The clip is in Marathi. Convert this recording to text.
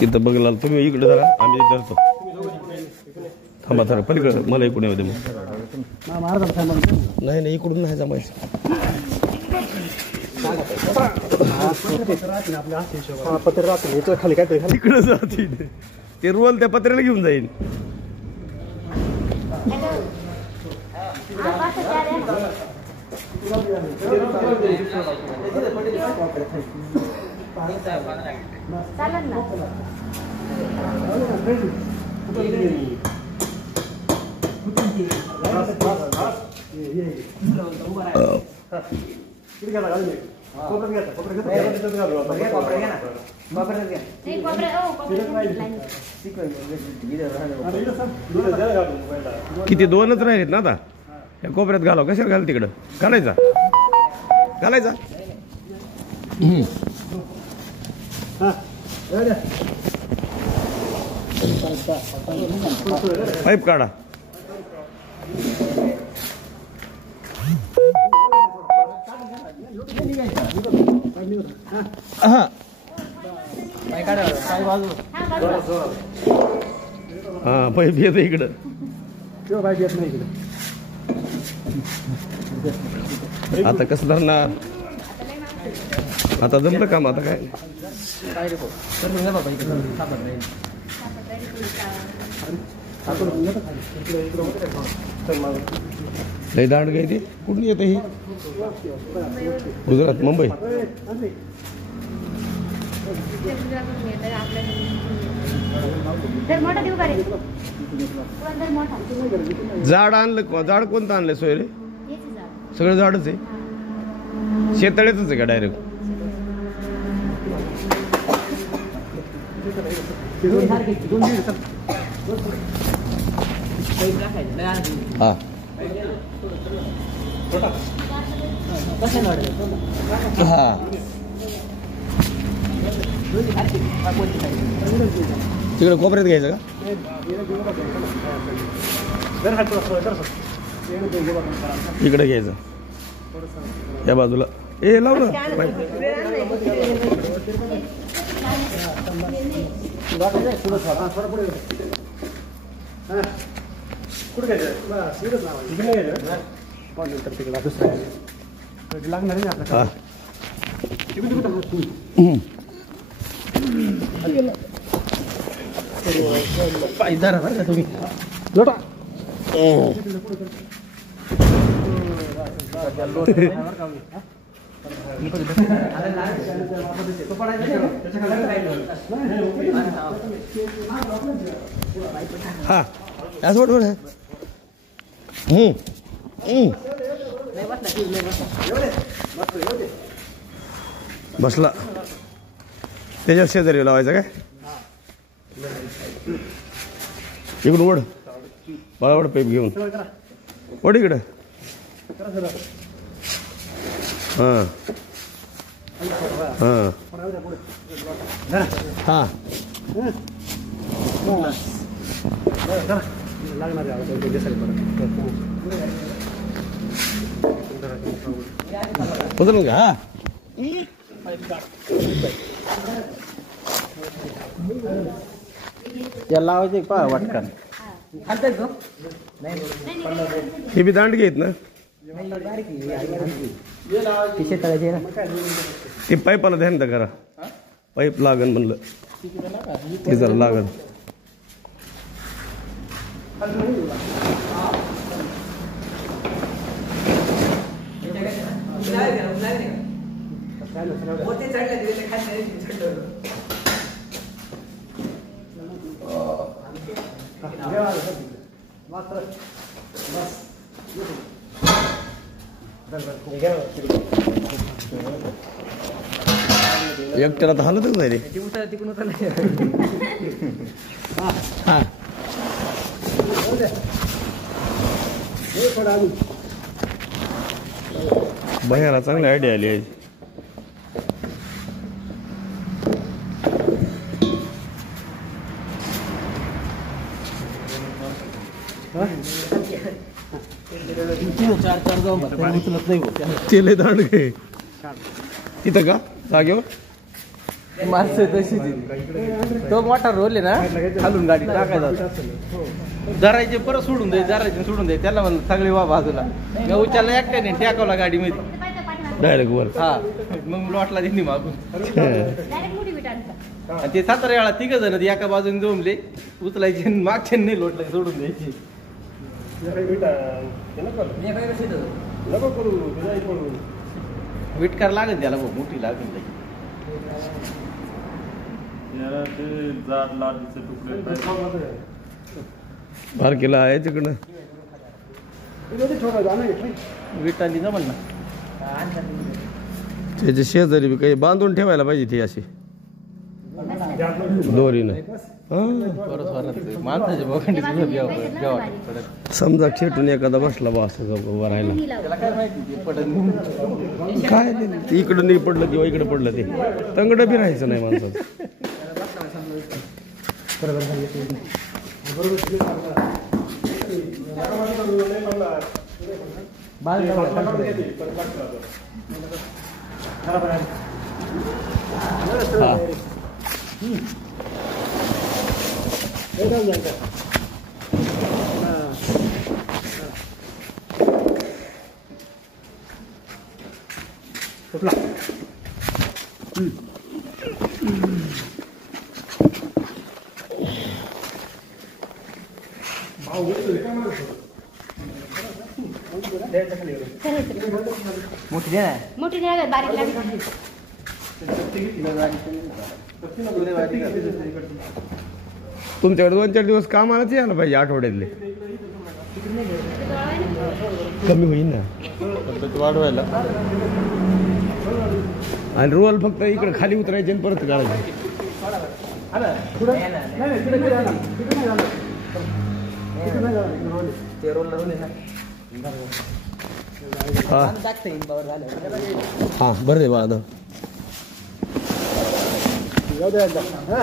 तिथं बघला तुम्ही इकडे जरा आम्ही धरतो थांबा थांबा पलीकडे मला इकडे मध्ये मग नाही नाही इकडून नाही जमायचं खाली काय तिकडे जातील ते रोल त्या पत्र्याला घेऊन जाईल चालेल ना किती दोनच राहिलेत ना आता या कोपऱ्यात घालाव कशाला घाल तिकडं घालायचा घालायचा पाईप काढा हा पाईप येत इकडं पाईप येत नाही इकडं आता कसं धरणार आता जमलं काम आता काय लय दांड काय ते कुठून येते ही गुजरात मुंबई झाड आणलं झाड कोणतं आणलंय सोय रे सगळं झाडच आहे शेततळ्याच आहे का डायरेक्ट हा हा तिकडे कोपऱ्यात घ्यायचं का इकडे घ्यायचं या बाजूला ए लाव ना लागणार तुम्ही लोटा हा that's what है बसला त्याच्या शेजारी लावायचा काय इकडून ओढ बाळावड पेप घेऊन ओढ इकडं हां हां हां उचलून घ्या हा याला लावायचं पा वाटकन हे बी दांड घेत ना ते पाईपाला ध्यान दा करा पाईप लागन म्हणलं ते जरा लागन एकट्याला तर हालतच नाही रे हा भैयाला चांगली आयडिया आली आहे चार जाऊन उचलत नाही तेले दांडगे तिथं का जागेवर माणसं तशी तो मोठा रोल आहे ना खालून गाडी टाकायचा जरायचे परत सोडून दे जरायचे सोडून दे त्याला म्हणलं सगळे वा बाजूला मी उचलला एकट्याने टाकवला गाडीमध्ये डायरेक्ट वर हा मग लॉटला त्यांनी मागून डायरेक्ट मोठी विटा आणता. आणि ते 7 वेळा 3 जण एका बाजूने जमले उचलायचे आणि मागच्या नाही लोटला सोडून द्यायचे विटकार लागेल त्याला भाऊ मोठी लागेल बारकीला आहे तिकडं विटांनी जमल ना त्याच्या शेजारी बी काही बांधून ठेवायला पाहिजे ती अशी दोरीनं माणसाच्या बोखंडी समजा खेटून एखादा बसला बा असं उभा राहिला काय ते इकडं नाही पडलं किंवा इकडं पडलं ते तंगडं बी राहायचं नाही माणसाचं हा. मोठी दे ना मोठी नाही बारीक लागली. तुमच्याकडे 2-4 दिवस कामालाच यायला पाहिजे आठवड्यातले कमी होईल ना वाढवायला आणि रोल फक्त इकडे खाली उतरायचे आणि परत काढायचे हा हा बरं आहे बाळा जाऊ द्या